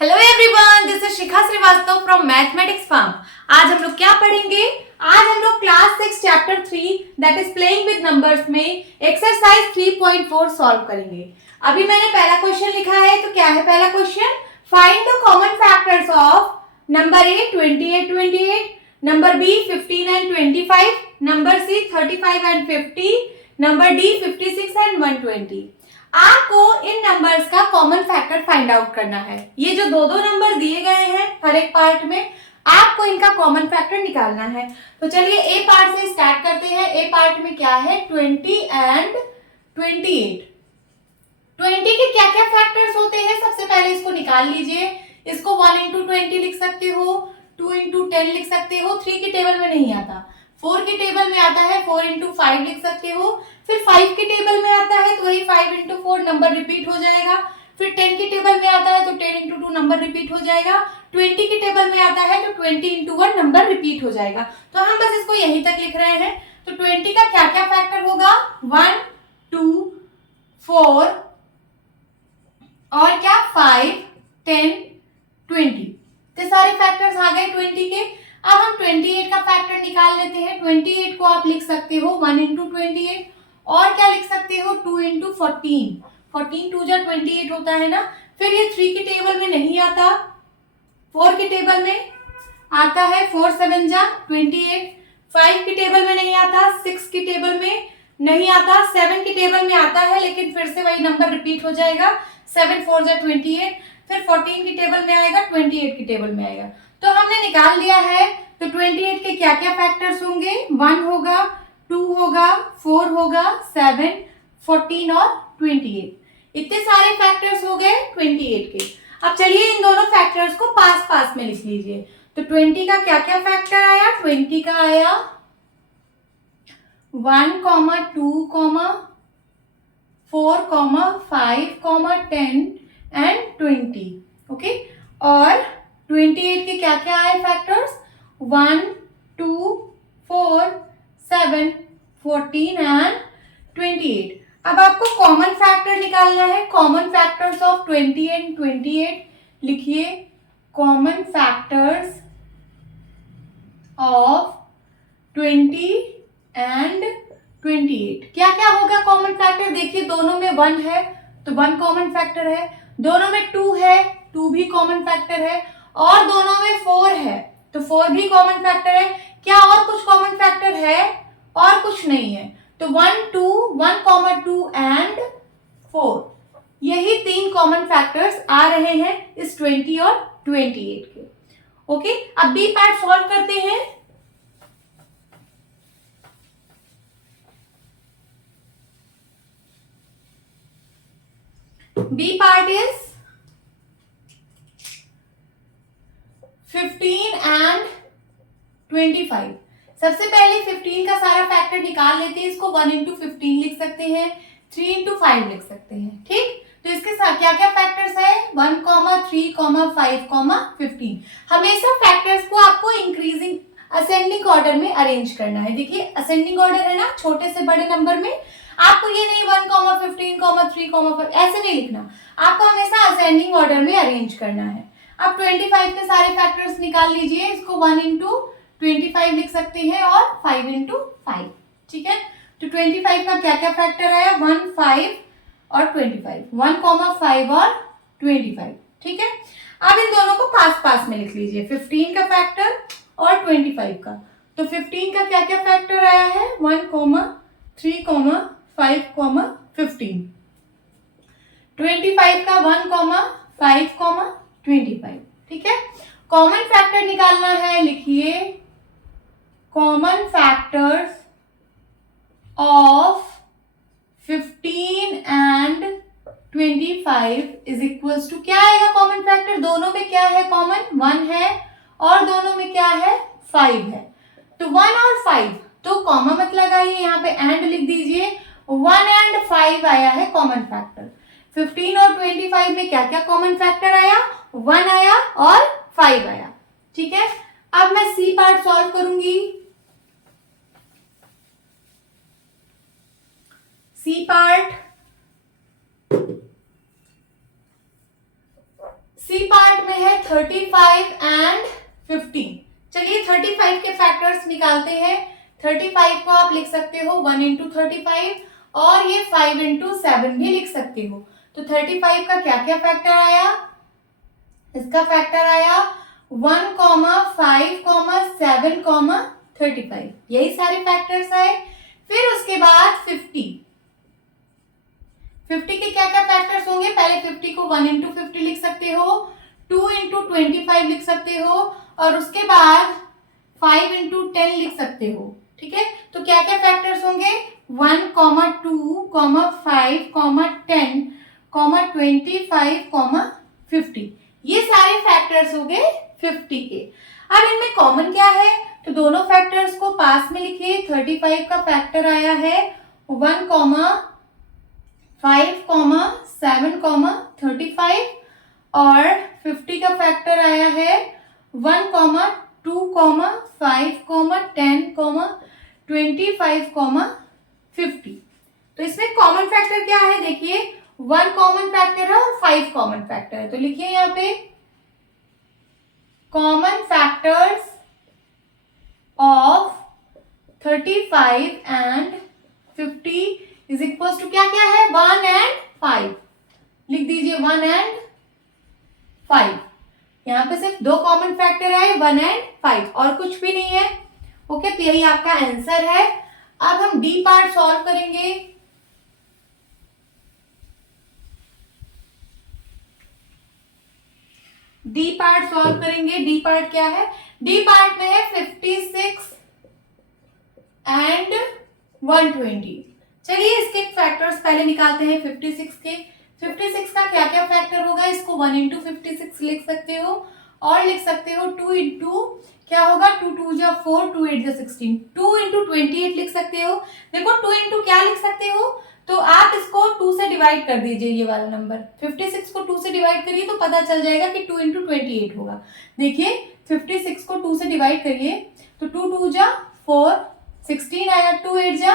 Hello everyone, this is Shikha Srivastava from mathematics farm. आज हम लोग क्या पढ़ेंगे? आज हम लोग class 6 chapter 3 that is playing with numbers में एक्सरसाइज 3.4 सॉल्व करेंगे। अभी मैंने पहला क्वेश्चन लिखा है, तो क्या है पहला question? Find the common factors of number A 28, number B 15 and 25, number C 35 and 50, number D 56 and 120। आपको इन नंबर्स का कॉमन फैक्टर फाइंड आउट करना है। ये जो दो दो नंबर दिए गए हैं हर एक पार्ट में, आपको इनका कॉमन फैक्टर निकालना है। तो चलिए ए पार्ट से स्टार्ट करते हैं। ए पार्ट में क्या है? 20 एंड 28। 20 के क्या क्या फैक्टर्स होते हैं, सबसे पहले इसको निकाल लीजिए। इसको 1 इंटू 20 लिख सकते हो, 2 इंटू 10 लिख सकते हो। 3 की टेबल में नहीं आता, 4 की टेबल में आता है, 4 इंटू 5 लिख सकते हो। फिर 5 की टेबल में आता है तो वही 5 इंटू 4 नंबर रिपीट हो जाएगा। फिर 10 की टेबल में आता है तो 10 इंटू 2 नंबर रिपीट हो जाएगा। 20 की टेबल में आता है तो 20 इंटू 1 नंबर रिपीट हो जाएगा। तो हम बस इसको यहीं तक लिख रहे हैं। तो 20 का क्या क्या फैक्टर होगा? 1, 2, 4 और क्या 5, 10, 20। तो सारे फैक्टर्स आ गए 20 के। अब हम 28 का फैक्टर निकाल लेते हैं। 28 को आप लिख सकते हो 1 इंटू 28 और क्या लिख सकते हो 2 इंटू 14। 14 2 जा 28 होता है ना। फिर ये 3 की टेबल में नहीं आता, 4 की टेबल में आता है, 4 7 जा 28। 5 की टेबल में नहीं आता, 6 की टेबल में नहीं आता, 7 की टेबल में आता है लेकिन फिर से वही नंबर रिपीट हो जाएगा, 7 4 जा 28। फिर 14 की टेबल में आएगा, 28 की टेबल में आएगा। तो हमने निकाल लिया है। तो 28 के क्या क्या फैक्टर्स होंगे? 1 होगा, 2 होगा, 4 होगा, 7, 14 और 28। इतने सारे फैक्टर्स हो गए 28 के। अब चलिए इन दोनों फैक्टर्स को पास पास में लिख लीजिए। तो 20 का क्या क्या फैक्टर आया? 20 का आया 1, 2, 4, 5, 10 एंड 20। ओके। और 28 के क्या क्या आए फैक्टर्स? 1, 2, 4, 7, 14 एंड 28। अब आपको कॉमन फैक्टर निकालना है। कॉमन फैक्टर्स ऑफ 20 एंड 28 लिखिए। कॉमन फैक्टर्स ऑफ 20 एंड 28 क्या क्या होगा कॉमन फैक्टर? देखिए दोनों में 1 है तो 1 कॉमन फैक्टर है, दोनों में 2 है, 2 भी कॉमन फैक्टर है, और दोनों में 4 है तो 4 भी कॉमन फैक्टर है। क्या और कुछ कॉमन फैक्टर है? और कुछ नहीं है। तो 1 2 1 2 एंड 4, यही 3 कॉमन फैक्टर्स आ रहे हैं इस 20 और 28 के। ओके। अब बी पार्ट सॉल्व करते हैं। B part is 15 and 25। सबसे पहले 15 का सारा फैक्टर निकाल लेते हैं। इसको 1 इंटू 15 लिख सकते हैं, 3 इंटू 5 लिख सकते हैं। ठीक। तो इसके साथ क्या क्या फैक्टर्स है? 1, 3, 5, 15। हमेशा फैक्टर्स को आपको इंक्रीजिंग असेंडिंग ऑर्डर में अरेंज करना है। देखिए असेंडिंग ऑर्डर है ना, छोटे से बड़े नंबर में। आपको ये नहीं 1, 15, 3, 5 ऐसे नहीं लिखना, आपको हमेशा असेंडिंग ऑर्डर में अरेंज करना है। अब 25 के सारे फैक्टर्स निकाल लीजिए। इसको 1 इंटू 25 लिख सकते हैं और 5 इंटू 5। ठीक है। तो 25 का क्या क्या फैक्टर आया? 1, 5 और 25, 1, 5 और 25। ठीक है। अब इन दोनों को पास पास में लिख लीजिए, 15 का फैक्टर और 25 का। तो 15 का क्या क्या फैक्टर आया है? 1, 3, 5, 15। 25 का 1, 5, 25। ठीक है। कॉमन फैक्टर निकालना है। लिखिए common factors of 15 and 25 is equals to, क्या आएगा कॉमन फैक्टर? दोनों में क्या है कॉमन? 1 है और दोनों में क्या है? 5 है। तो 1 और 5 तो कॉमा मत लगाइए, यहाँ पे एंड लिख दीजिए। 1 एंड 5 आया है कॉमन फैक्टर। 15 और 25 में क्या क्या कॉमन फैक्टर आया? 1 आया और 5 आया। ठीक है। अब मैं सी पार्ट सॉल्व करूंगी। सी पार्ट सी पार्ट में है 35 एंड 15। चलिए 35 के फैक्टर्स निकालते हैं। 35 को आप लिख सकते हो 1 इंटू 35 और ये 5 इंटू 7 भी लिख सकते हो। तो 35 का क्या क्या फैक्टर आया? इसका फैक्टर आया 1, 5, 7, 35। यही सारे फैक्टर्स आए। फिर उसके बाद 50 के क्या क्या फैक्टर्स होंगे? पहले 50 को 1 इंटू 50 लिख सकते हो, 2 इंटू 25 लिख सकते हो और उसके बाद 5 इंटू 10 लिख सकते हो। ठीक है, तो क्या क्या फैक्टर्स होंगे? 1, 2, 5, 10, 25, 50। ये सारे फैक्टर्स हो गए 50 के। अब इनमें कॉमन क्या है? तो दोनों फैक्टर्स को पास में लिखिए। 35 का फैक्टर आया है 1, 5, 7, 35 और 50 का फैक्टर आया है 1, 2, 5, 10, 25, 50। तो इसमें कॉमन फैक्टर क्या है? देखिए 1 कॉमन फैक्टर है और 5 कॉमन फैक्टर है। तो लिखिए यहाँ पे common factors of 35 and 50 is equal to क्या क्या है? 1 एंड 5। लिख दीजिए 1 एंड 5। यहाँ पे सिर्फ दो कॉमन फैक्टर है 1 एंड 5 और कुछ भी नहीं है। ओके, तो यही आपका आंसर है। अब हम डी पार्ट सॉल्व करेंगे। डी पार्ट सॉल्व करेंगे। डी पार्ट क्या है? डी पार्ट में है 56 एंड 120। चलिए इसके फैक्टर्स पहले निकालते हैं 56 के। 56 का क्या क्या फैक्टर होगा? इसको 1 इंटू 56 लिख सकते हो और लिख सकते हो 2 इंटू क्या होगा? 2 2 जा 4, 2 8 जा 16, 2 इंटू 28 लिख सकते हो। देखो 2 इंटू क्या लिख सकते हो? तो आप इसको 2 से डिवाइड कर दीजिए। ये वाला नंबर 56 को 2 से डिवाइड करिए तो पता चल जाएगा कि 2 इंटू 28 होगा। देखिए 56 को 2 से डिवाइड करिए तो 2 2 जा 4, 16 आएगा, 2 8 जा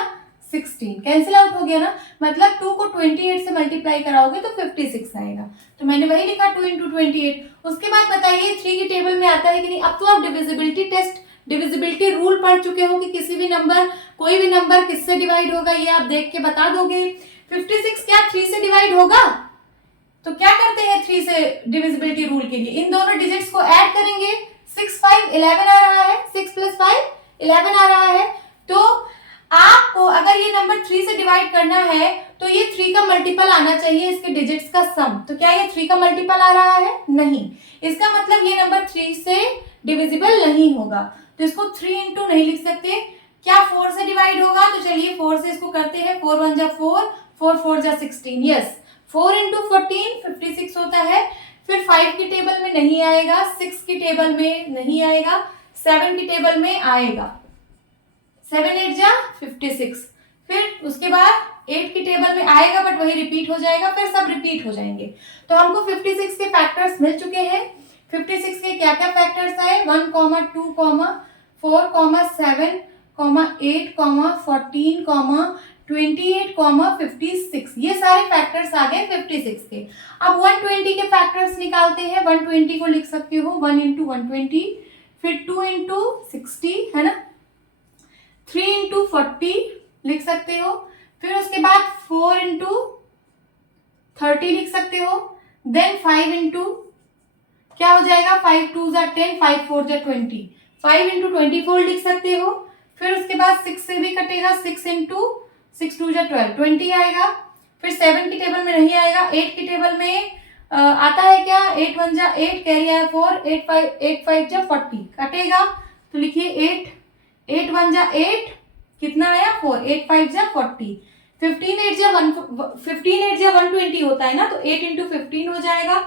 16, कैंसिल आउट हो गया ना। मतलब 2 को 28 से मल्टीप्लाई कराओगे तो 56 आएगा। तो मैंने वही लिखा 2 इंटू 28। उसके बाद बताइए 3 की टेबल में आता है कि नहीं। अब तो आप डिविजिबिलिटी टेस्ट, डिविजिबिलिटी रूल पढ़ चुके हो कि किसी भी नंबर, कोई भी नंबर किससे डिवाइड होगा ये आप देख के बता दोगे। 56 क्या 3 से डिवाइड होगा? तो क्या करते हैं 3 से डिविजिबिलिटी रूल के लिए? इन दोनों डिजिट्स को ऐड करेंगे। 6 5 11 आ रहा है, 6 + 5 11 आ रहा है। तो आपको अगर ये नंबर 3 से डिवाइड करना है तो ये 3 का मल्टीपल आना चाहिए, इसके डिजिट्स का सम। तो क्या ये 3 का मल्टीपल आ रहा है? नहीं। इसका मतलब ये नंबर 3 से डिविजिबल नहीं होगा। तो इसको 3 इंटू नहीं लिख सकते। क्या 4 से डिवाइड होगा? तो चलिए 4 से इसको करते हैं। 4 1 जा 4, 4 4 जा 16। यस, 4 इंटू 14 56 होता है। फिर 5 की टेबल में नहीं आएगा, 6 की टेबल में नहीं आएगा, 7 की टेबल में आएगा। 7 8 जा 56। फिर उसके बाद 8 की टेबल में आएगा बट वही रिपीट हो जाएगा, फिर सब रिपीट हो जाएंगे। तो हमको 56 के फैक्टर्स मिल चुके हैं। 56 के क्या क्या फैक्टर्स आए? 1, 2, 4, 7, 8, 14, 28, 56। ये सारे फैक्टर्स आ गए 56 के। अब 120 के फैक्टर्स निकालते हैं। 120 को लिख सकते हो 1 इंटू 120, फिर 2 इंटू 60 है ना, 3 इंटू 40 लिख सकते हो। फिर उसके बाद 4 इंटू 30 लिख सकते हो। देन 5 इंटू क्या हो जाएगा? 5 2 जा 10, 5 4 जा 20, 5 इंटू 24 लिख सकते हो। फिर उसके बाद 6 से भी कटेगा, 6 इंटू 6 2 जा 12, 20 आएगा। फिर 7 की टेबल में नहीं आएगा। 8 की टेबल में आता है क्या? 8 1 जा 8, कैरी आया 4, 8 5 जा 40 कटेगा। तो लिखिए 8 1 जा 8, कितना आया? 4, 8 5 जा 40, 15 8 जा 120 होता है ना, तो 8 इंटू 15 हो जाएगा।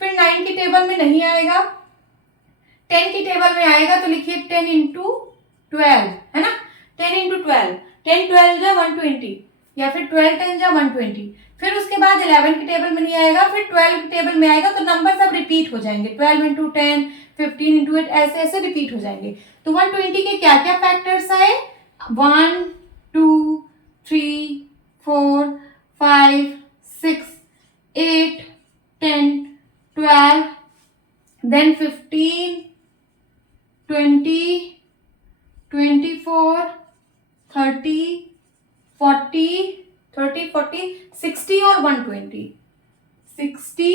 फिर 9 की टेबल में नहीं आएगा, 10 की टेबल में आएगा। तो लिखिए 10 इंटू 12 है ना, 10 इंटू 12, 10 12 जा 120 या फिर 12 10 जा 120। फिर उसके बाद 11 की टेबल में नहीं आएगा, फिर 12 की टेबल में आएगा। तो नंबर सब रिपीट हो जाएंगे, 12 इंटू 10, 15 इंटू 8, ऐसे ऐसे रिपीट हो जाएंगे। तो 120 के क्या क्या फैक्टर्स आए? 1 2 3 4 5 6 8 10 12 then 15, 20, 24, 30, 40, 60 और 120, 60,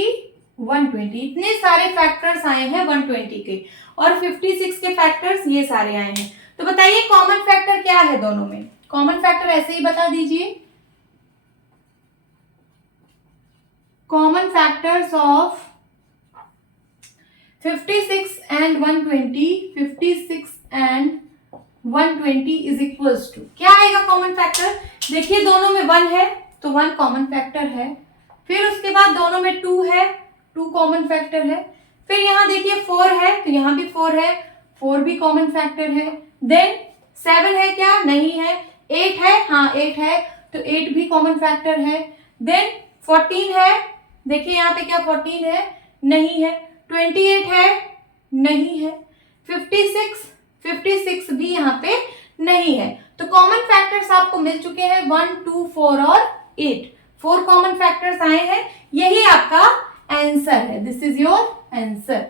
120, इतने सारे फैक्टर्स आए हैं 120 के, और 56 के फैक्टर्स ये सारे आए हैं। तो बताइए कॉमन फैक्टर क्या है दोनों में? कॉमन फैक्टर ऐसे ही बता दीजिए, common factors of 56 and 120, 56 and 120 is equals to, क्या आएगा कॉमन फैक्टर? देखिए दोनों में 1 है तो 1 कॉमन फैक्टर है, फिर उसके बाद दोनों में 2 है, 2 कॉमन फैक्टर है, फिर यहाँ देखिए 4 है तो यहाँ भी 4 है, 4 भी कॉमन फैक्टर है, देन 7 है क्या? नहीं है, 8 है, हाँ 8 है तो 8 भी कॉमन फैक्टर है, देन 14 है, देखिए यहाँ पे क्या 14 है? नहीं है, 28 है, नहीं है, 56 भी यहाँ पे नहीं है। तो कॉमन फैक्टर्स आपको मिल चुके हैं 1, 2, 4 और 8, 4 कॉमन फैक्टर्स आए हैं, यही आपका आंसर है, this is your answer.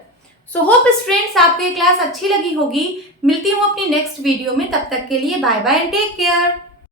So hope students आपको ये क्लास अच्छी लगी होगी, मिलती हूँ अपनी नेक्स्ट वीडियो में, तब तक के लिए bye bye and take care.